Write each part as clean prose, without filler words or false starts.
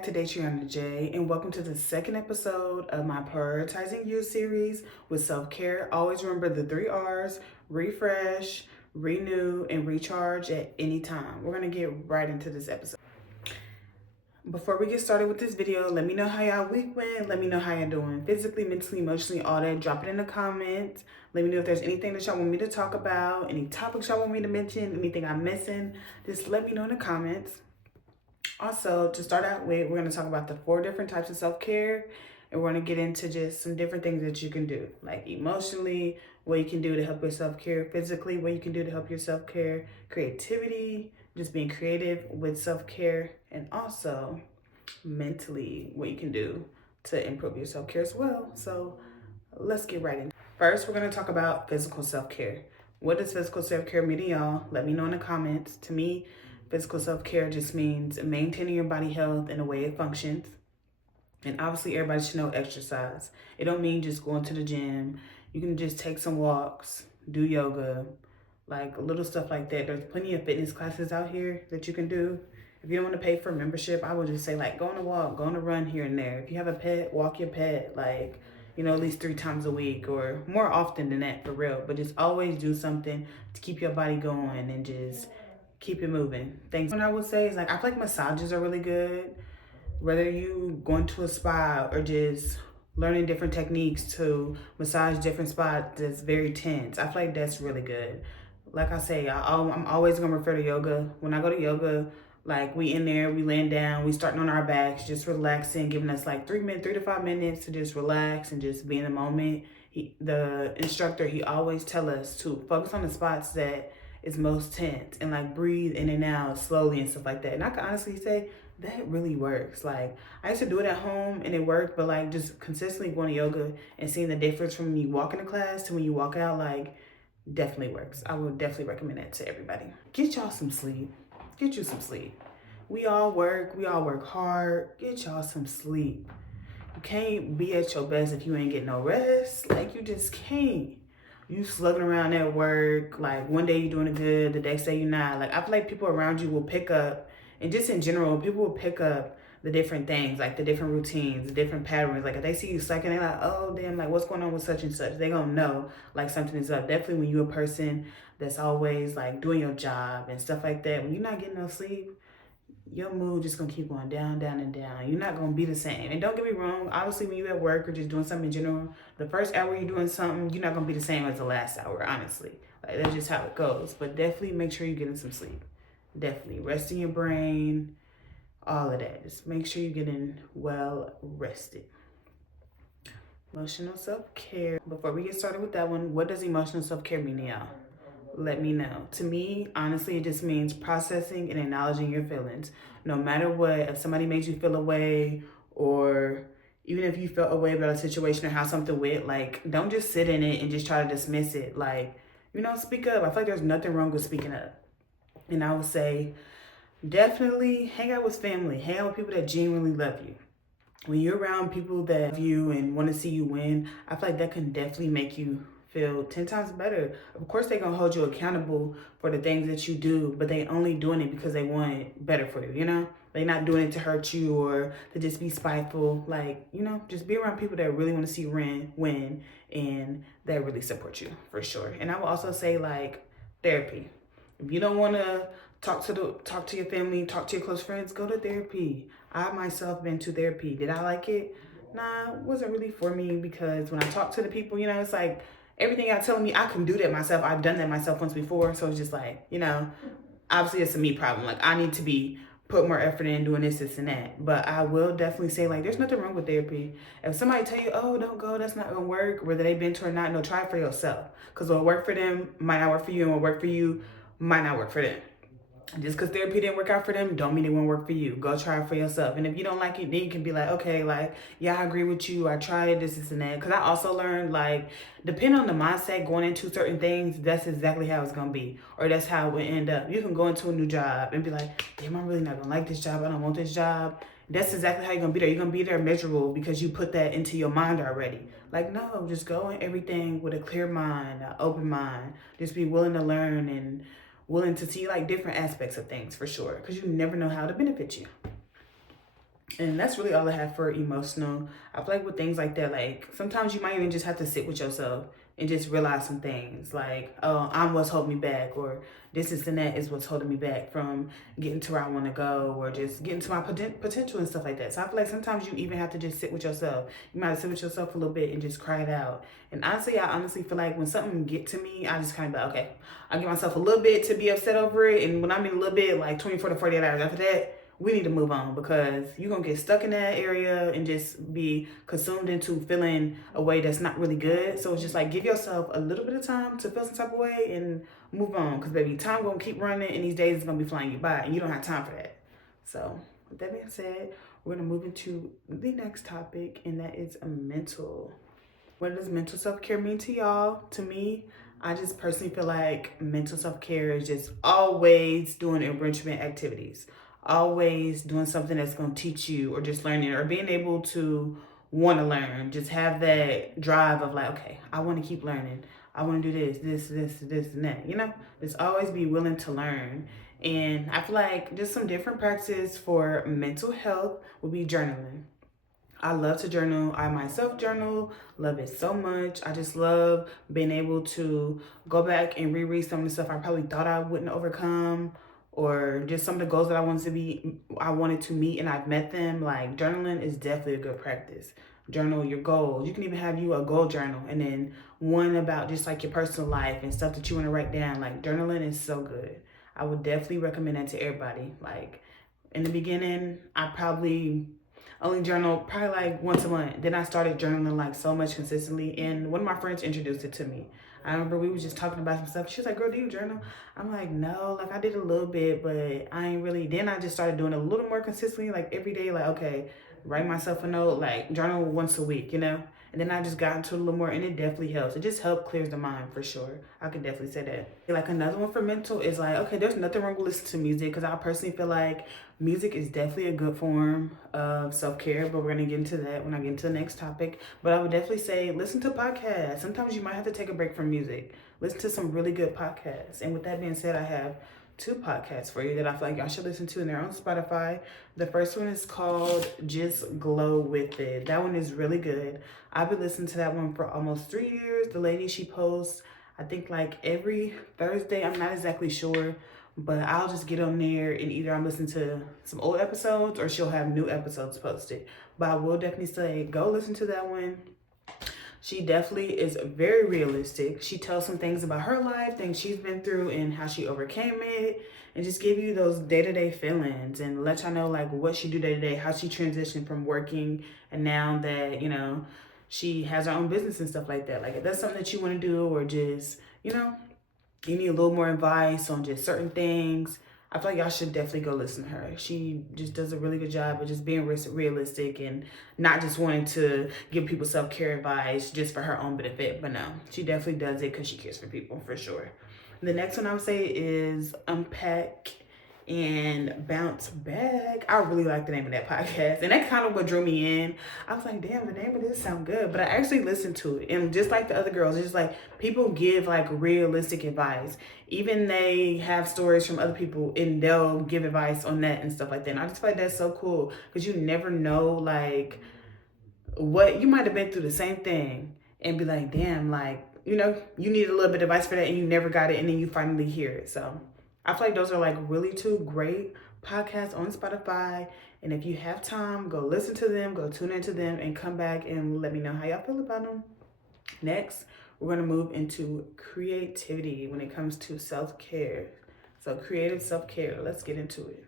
back to Datriana J, and welcome to the second episode of my Prioritizing You series with self-care. Always remember the 3 R's: refresh, renew, and recharge at any time. We're going to get right into this episode. Before we get started with this video, let me know how y'all week went. Let me know how y'all doing physically, mentally, emotionally, all that. Drop it in the comments. Let me know if there's anything that y'all want me to talk about, any topics y'all want me to mention, anything I'm missing. Just let me know in the comments. Also, to start out with, we're going to talk about the 4 different types of self-care, and we're going to get into just some different things that you can do, like emotionally, what you can do to help your self-care, physically, what you can do to help your self-care, creativity, just being creative with self-care, and also mentally, what you can do to improve your self-care as well. So let's get right into it. First, we're going to talk about physical self-care. What does physical self-care mean to y'all? Let me know in the comments. To me, physical self-care just means maintaining your body health in the way it functions. And obviously everybody should know exercise. It don't mean just going to the gym. You can just take some walks, do yoga, like little stuff like that. There's plenty of fitness classes out here that you can do. If you don't want to pay for membership, I would just say like go on a walk, go on a run here and there. If you have a pet, walk your pet like, at least 3 times a week or more often than that for real. But just always do something to keep your body going and just keep it moving. Things what I would say is like I feel like massages are really good. Whether you going to a spa or just learning different techniques to massage different spots that's very tense, I feel like that's really good. Like I say, I'm always gonna refer to yoga. When I go to yoga, like we in there, we laying down, we starting on our backs, just relaxing, giving us like 3 to 5 minutes to just relax and just be in the moment. The instructor, he always tell us to focus on the spots that is most tense and like breathe in and out slowly and stuff like that. And I can honestly say that really works. Like I used to do it at home and it worked, but like just consistently going to yoga and seeing the difference from when you walk into class to when you walk out, like definitely works. I would definitely recommend that to everybody. Get y'all some sleep. Get you some sleep. We all work hard. Get y'all some sleep. You can't be at your best if you ain't getting no rest. Like you just can't. You slugging around at work, like one day you're doing it good, the next day you're not. Like I feel like people around you will pick up, and just in general, people will pick up the different things, like the different routines, the different patterns. Like if they see you slacking, they're like, oh damn, like what's going on with such and such? They gonna know like something is up. Definitely when you're a person that's always like doing your job and stuff like that, when you're not getting no sleep, your mood just gonna keep going down, down, and down. You're not gonna be the same. And don't get me wrong, obviously when you're at work or just doing something in general, the first hour you're doing something, you're not gonna be the same as the last hour, honestly. Like that's just how it goes. But definitely make sure you're getting some sleep. Definitely resting your brain, all of that. Just make sure you're getting well rested. Emotional self-care. Before we get started with that one, what does emotional self-care mean to y'all? Let me know. To me, honestly, it just means processing and acknowledging your feelings. No matter what, if somebody made you feel a way, or even if you felt a way about a situation or how something went, like, don't just sit in it and just try to dismiss it. Like, speak up. I feel like there's nothing wrong with speaking up. And I would say, definitely hang out with family. Hang out with people that genuinely love you. When you're around people that love you and want to see you win, I feel like that can definitely make you feel 10 times better. Of course, they're going to hold you accountable for the things that you do, but they only doing it because they want it better for you, They're not doing it to hurt you or to just be spiteful. Like, just be around people that really want to see you win and that really support you, for sure. And I will also say, like, therapy. If you don't want to talk to your family, talk to your close friends, go to therapy. I myself been to therapy. Did I like it? Nah, it wasn't really for me because when I talk to the people, it's like everything y'all telling me, I can do that myself. I've done that myself once before. So it's just like, obviously it's a me problem. Like I need to be put more effort in doing this and that. But I will definitely say like, there's nothing wrong with therapy. If somebody tell you, oh, don't go, that's not gonna work, whether they've been to or not, no, try it for yourself. Because what'll work for them might not work for you, and what work for you might not work for them. Just because therapy didn't work out for them, don't mean it won't work for you. Go try it for yourself. And if you don't like it, then you can be like, okay, like, yeah, I agree with you. I tried this, and that. Because I also learned, like, depending on the mindset going into certain things, that's exactly how it's going to be. Or that's how it would end up. You can go into a new job and be like, damn, I'm really not going to like this job. I don't want this job. That's exactly how you're going to be there. You're going to be there miserable because you put that into your mind already. Like, no, just go in everything with a clear mind, an open mind. Just be willing to learn and willing to see like different aspects of things, for sure, because you never know how to benefit you. And that's really all I have for emotional. I feel like with things like that, like sometimes you might even just have to sit with yourself and just realize some things like, oh, I'm what's holding me back, or this is and that is what's holding me back from getting to where I want to go, or just getting to my potential and stuff like that. So I feel like sometimes you even have to just sit with yourself. You might sit with yourself a little bit and just cry it out. And honestly, I honestly feel like when something get to me, I just kind of be like, okay, I give myself a little bit to be upset over it. And when I mean a little bit, like 24 to 48 hours after that, we need to move on because you're gonna get stuck in that area and just be consumed into feeling a way that's not really good. So it's just like give yourself a little bit of time to feel some type of way and move on. Because baby, time gonna keep running and these days is gonna be flying you by and you don't have time for that. So with that being said, we're gonna move into the next topic, and that is a mental. What does mental self care mean to y'all? To me, I just personally feel like mental self care is just always doing enrichment activities, always doing something that's going to teach you or just learning or being able to want to learn. Just have that drive of like, okay, I want to keep learning. I want to do this, and that. Just always be willing to learn. And I feel like just some different practices for mental health would be journaling. I love to journal. I myself journal, love it so much. I just love being able to go back and reread some of the stuff I probably thought I wouldn't overcome, or just some of the goals that I wanted to meet and I've met them. Like journaling is definitely a good practice. Journal your goals. You can even have you a goal journal and then one about just like your personal life and stuff that you want to write down. Like journaling is so good. I would definitely recommend that to everybody. Like in the beginning, I probably only journal probably like once a month. Then I started journaling like so much consistently, and one of my friends introduced it to me. I remember we were just talking about some stuff. She was like, "Girl, do you journal?" I'm like, "No, like I did a little bit, but I ain't really." Then I just started doing it a little more consistently, like every day. Like, okay, write myself a note, like journal once a week. And then I just got into it a little more, and it definitely helps. It just helps clears the mind for sure. I can definitely say that. Like another one for mental is like, okay, there's nothing wrong with listening to music because I personally feel like music is definitely a good form of self care, but we're gonna get into that when I get into the next topic. But I would definitely say listen to podcasts. Sometimes you might have to take a break from music. Listen to some really good podcasts. And with that being said, I have two podcasts for you that I feel like y'all should listen to, and they're on Spotify. The first one is called Just Glow With It. That one is really good. I've been listening to that one for almost 3 years. The lady, she posts, I think like every Thursday. I'm not exactly sure, but I'll just get on there and either I'm listening to some old episodes or she'll have new episodes posted. But I will definitely say go listen to that one. She definitely is very realistic. She tells some things about her life, things she's been through, and how she overcame it, and just give you those day to day feelings and let y'all know like what she do day to day, how she transitioned from working and now that she has her own business and stuff like that. Like if that's something that you want to do, or just you need a little more advice on just certain things, I feel like y'all should definitely go listen to her. She just does a really good job of just being realistic and not just wanting to give people self care advice just for her own benefit. But no, she definitely does it because she cares for people for sure. The next one I would say is Unpack and Bounce Back. I really like the name of that podcast, and that kind of what drew me in. I was like, damn, the name of this sound good, but I actually listened to it, and just like the other girls, it's just like people give like realistic advice. Even they have stories from other people, and they'll give advice on that and stuff like that. And I just feel like that's so cool because you never know like what you might have been through the same thing and be like, damn, like, you need a little bit of advice for that and you never got it and then you finally hear it. So I feel like those are like really two great podcasts on Spotify. And if you have time, go listen to them, go tune into them, and come back and let me know how y'all feel about them. Next, we're going to move into creativity when it comes to self care. So, creative self care, let's get into it.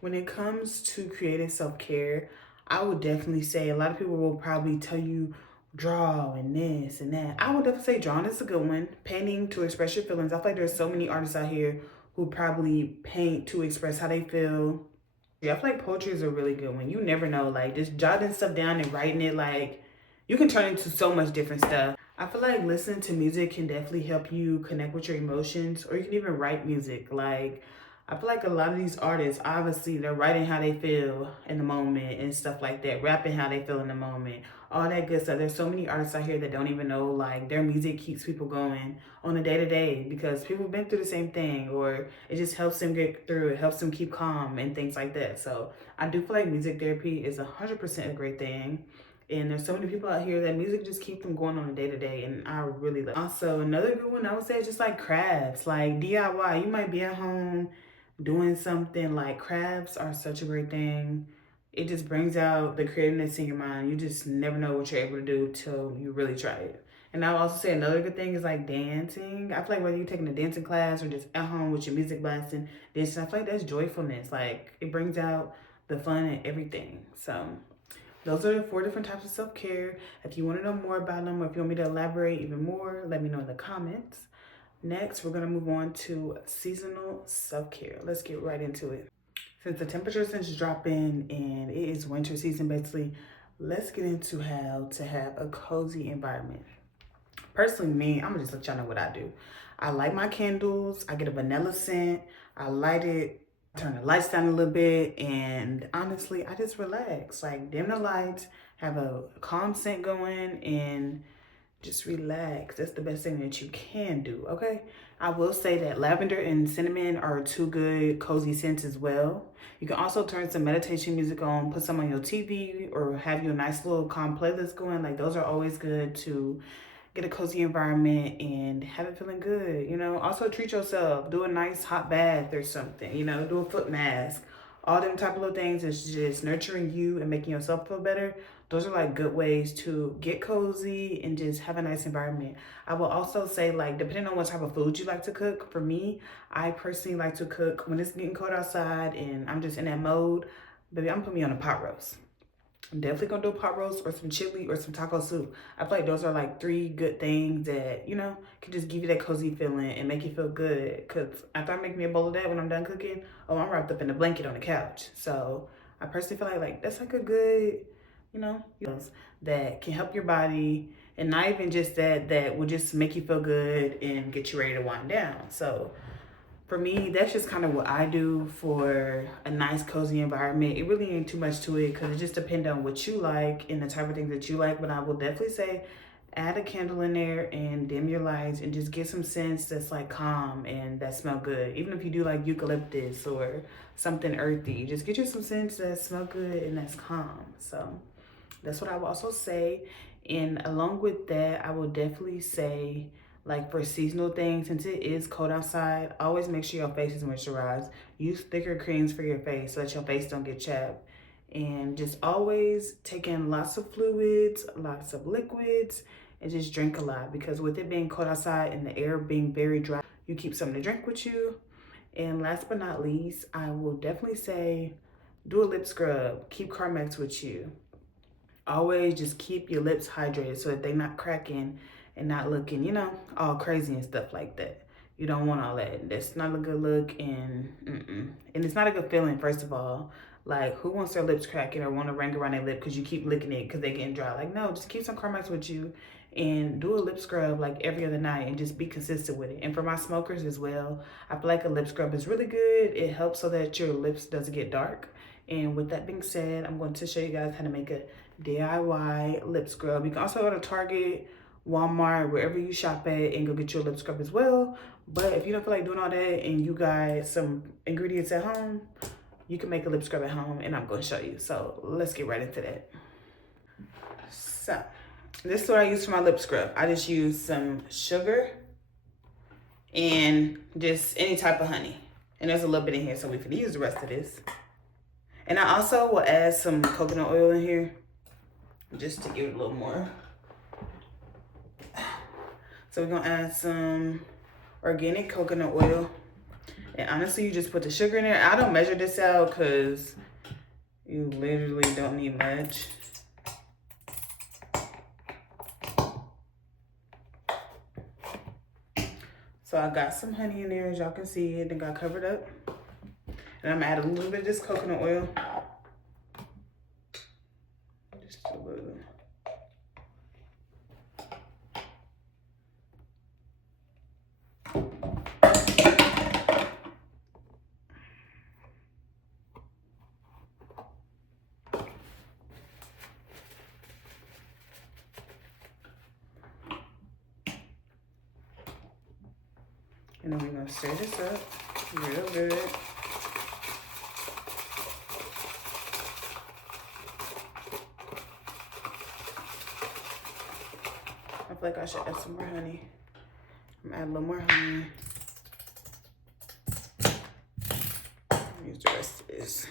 When it comes to creative self care, I would definitely say a lot of people will probably tell you draw and this and that. I would definitely say drawing is a good one. Painting to express your feelings. I feel like there's so many artists out here who probably paint to express how they feel. Yeah, I feel like poetry is a really good one. You never know, like just jotting stuff down and writing it, like you can turn into so much different stuff. I feel like listening to music can definitely help you connect with your emotions, or you can even write music. Like, I feel like a lot of these artists, obviously, they're writing how they feel in the moment and stuff like that, rapping how they feel in the moment. all that good stuff. There's so many artists out here that don't even know like their music keeps people going on a day to day because people have been through the same thing, or it just helps them get through. It helps them keep calm and things like that. So I do feel like music therapy is 100% a great thing. And there's so many people out here that music just keep them going on a day to day, and I really love. Also, another good one I would say is just like crafts, like DIY. You might be at home doing something like crafts are such a great thing. It just brings out the creativeness in your mind. You just never know what you're able to do till you really try it. And I'll also say another good thing is like dancing. I feel like whether you're taking a dancing class or just at home with your music blasting, dancing, I feel like that's joyfulness. Like it brings out the fun and everything. So those are the 4 different types of self-care. If you want to know more about them or if you want me to elaborate even more, let me know in the comments. Next, we're going to move on to seasonal self-care. Let's get right into it. Since the temperature is dropping and it is winter season basically, let's get into how to have a cozy environment. Personally, me, I'm gonna just let y'all know what I do. I light my candles, I get a vanilla scent, I light it, turn the lights down a little bit, and honestly, I just relax. Like dim the lights, have a calm scent going, and just relax. That's the best thing that you can do, okay? I will say that lavender and cinnamon are 2 good cozy scents as well. You can also turn some meditation music on, put some on your TV, or have you a nice little calm playlist going. Like those are always good to get a cozy environment and have it feeling good, you know. Also treat yourself, do a nice hot bath or something, you know, do a foot mask. All them type of little things is just nurturing you and making yourself feel better. Those are like good ways to get cozy and just have a nice environment. I will also say, like, depending on what type of food you like to cook, for me, I personally like to cook when it's getting cold outside and I'm just in that mode. Baby, I'm putting me on a pot roast. I'm definitely gonna do a pot roast or some chili or some taco soup. I feel like those are like 3 good things that, you know, can just give you that cozy feeling and make you feel good. Cause after I make me a bowl of that when I'm done cooking, oh, I'm wrapped up in a blanket on the couch. So I personally feel like that's like a good, you know, that can help your body, and not even just that, that will just make you feel good and get you ready to wind down. So for me, that's just kind of what I do for a nice cozy environment. It really ain't too much to it because it just depends on what you like and the type of things that you like. But I will definitely say add a candle in there and dim your lights and just get some scents that's like calm and that smell good. Even if you do like eucalyptus or something earthy, just get you some scents that smell good and that's calm. So that's what I will also say. And along with that, I will definitely say, like for seasonal things, since it is cold outside, always make sure your face is moisturized. Use thicker creams for your face so that your face don't get chapped. And just always take in lots of fluids, lots of liquids, and just drink a lot, because with it being cold outside and the air being very dry, you keep something to drink with you. And last but not least, I will definitely say do a lip scrub. Keep Carmex with you. Always just keep your lips hydrated so that they're not cracking and not looking, you know, all crazy and stuff like that. You don't want all that. That's not a good look, and and it's not a good feeling, first of all. Like, who wants their lips cracking or want a ring around their lip because you keep licking it because they getting dry? Like, no, just keep some Carmex with you and do a lip scrub like every other night and just be consistent with it. And for my smokers as well, I feel like a lip scrub is really good. It helps so that your lips doesn't get dark. And with that being said, I'm going to show you guys how to make a DIY lip scrub. You can also go to Target, Walmart, wherever you shop at, and go get your lip scrub as well. But if you don't feel like doing all that and you got some ingredients at home, you can make a lip scrub at home, and I'm going to show you. So let's get right into that. So this is what I use for my lip scrub. I just use some sugar and just any type of honey. And there's a little bit in here, so we can use the rest of this. And I also will add some coconut oil in here just to give it a little more. So we're gonna add some organic coconut oil. And honestly, you just put the sugar in there. I don't measure this out because you literally don't need much. So I got some honey in there, as y'all can see. It got covered up. And I'm gonna add a little bit of this coconut oil. Just a little. And then we're gonna stir this up real good. I feel like I should add some more honey. I'm gonna add a little more honey. Use the rest of this.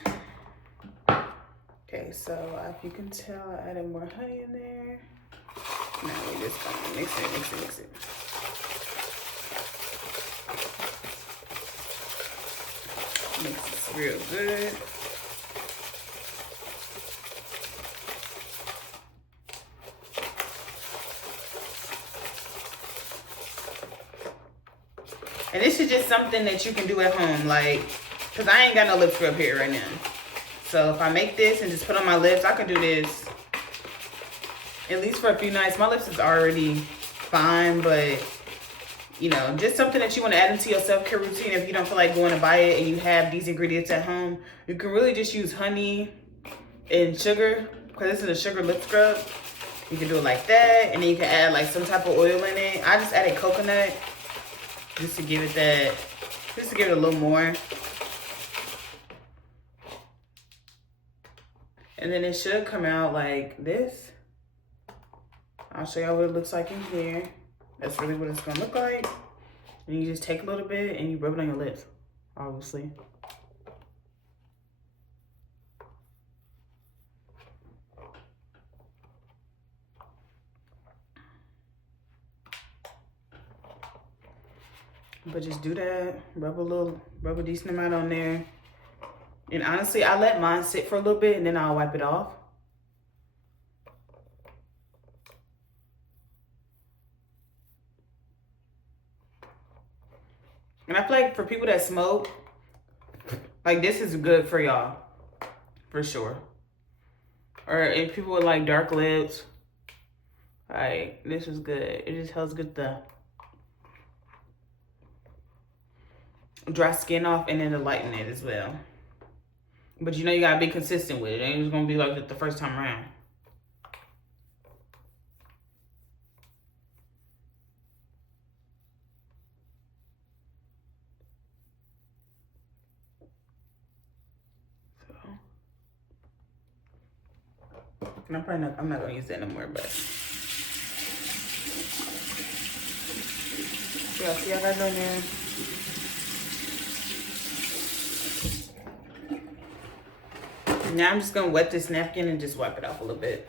Okay, so if you can tell, I added more honey in there. Now we just gonna mix it, mix it, mix it. Mix this real good. And this is just something that you can do at home, like, cause I ain't got no lip scrub here right now. So if I make this and just put on my lips, I can do this at least for a few nights. My lips is already fine, but you know, just something that you want to add into your self-care routine. If you don't feel like going to buy it and you have these ingredients at home, you can really just use honey and sugar, because this is a sugar lip scrub. You can do it like that, and then you can add like some type of oil in it. I just added coconut just to give it that, just to give it a little more. And then it should come out like this. I'll show y'all what it looks like in here. That's really what it's gonna look like. And you just take a little bit and you rub it on your lips, obviously. But just do that, rub a decent amount on there. And honestly, I let mine sit for a little bit and then I'll wipe it off. And I feel like for people that smoke, like this is good for y'all, for sure. Or if people with like dark lips, like this is good. It just helps get the dry skin off and then to lighten it as well. But you know you gotta be consistent with it. It ain't just gonna be like that the first time around. And I'm not gonna use that no more, but yeah, see I got it on there. Now I'm just gonna wet this napkin and just wipe it off a little bit.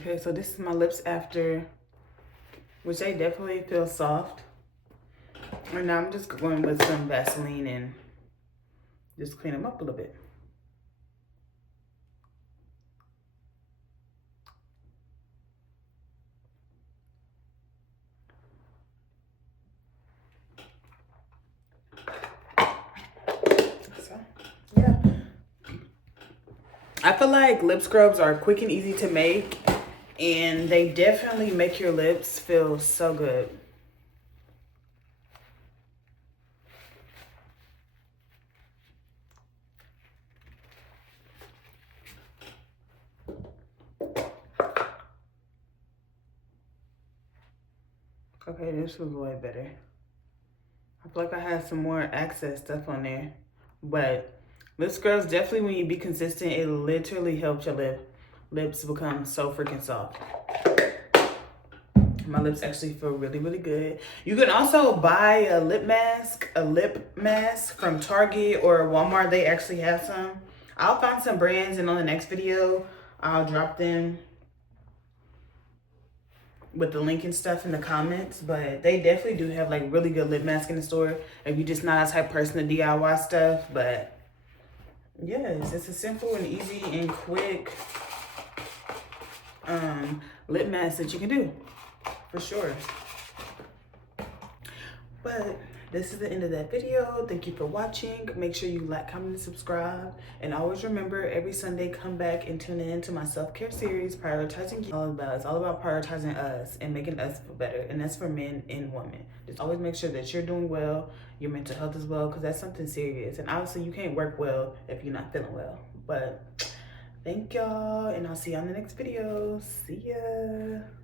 Okay, so this is my lips after, which they definitely feel soft. And now I'm just going with some Vaseline and just clean them up a little bit. So, yeah. I feel like lip scrubs are quick and easy to make, and they definitely make your lips feel so good. Okay, this was way better. I feel like I had some more access stuff on there, but lip scrubs, definitely when you be consistent, it literally helps your lips become so freaking soft. My lips actually feel really, really good. You can also buy a lip mask from Target or Walmart. They actually have some. I'll find some brands, and on the next video, I'll drop them with the link and stuff in the comments. But they definitely do have like really good lip masks in the store if you're just not a type of person to DIY stuff. But yes, it's a simple and easy and quick lip mask that you can do, for sure. But this is the end of that video. Thank you for watching. Make sure you like, comment, and subscribe. And always remember, every Sunday, come back and tune in to my self-care series, Prioritizing You. It's all about prioritizing us and making us feel better. And that's for men and women. Just always make sure that you're doing well, your mental health as well, because that's something serious. And obviously, you can't work well if you're not feeling well. But thank y'all, and I'll see you on the next video. See ya.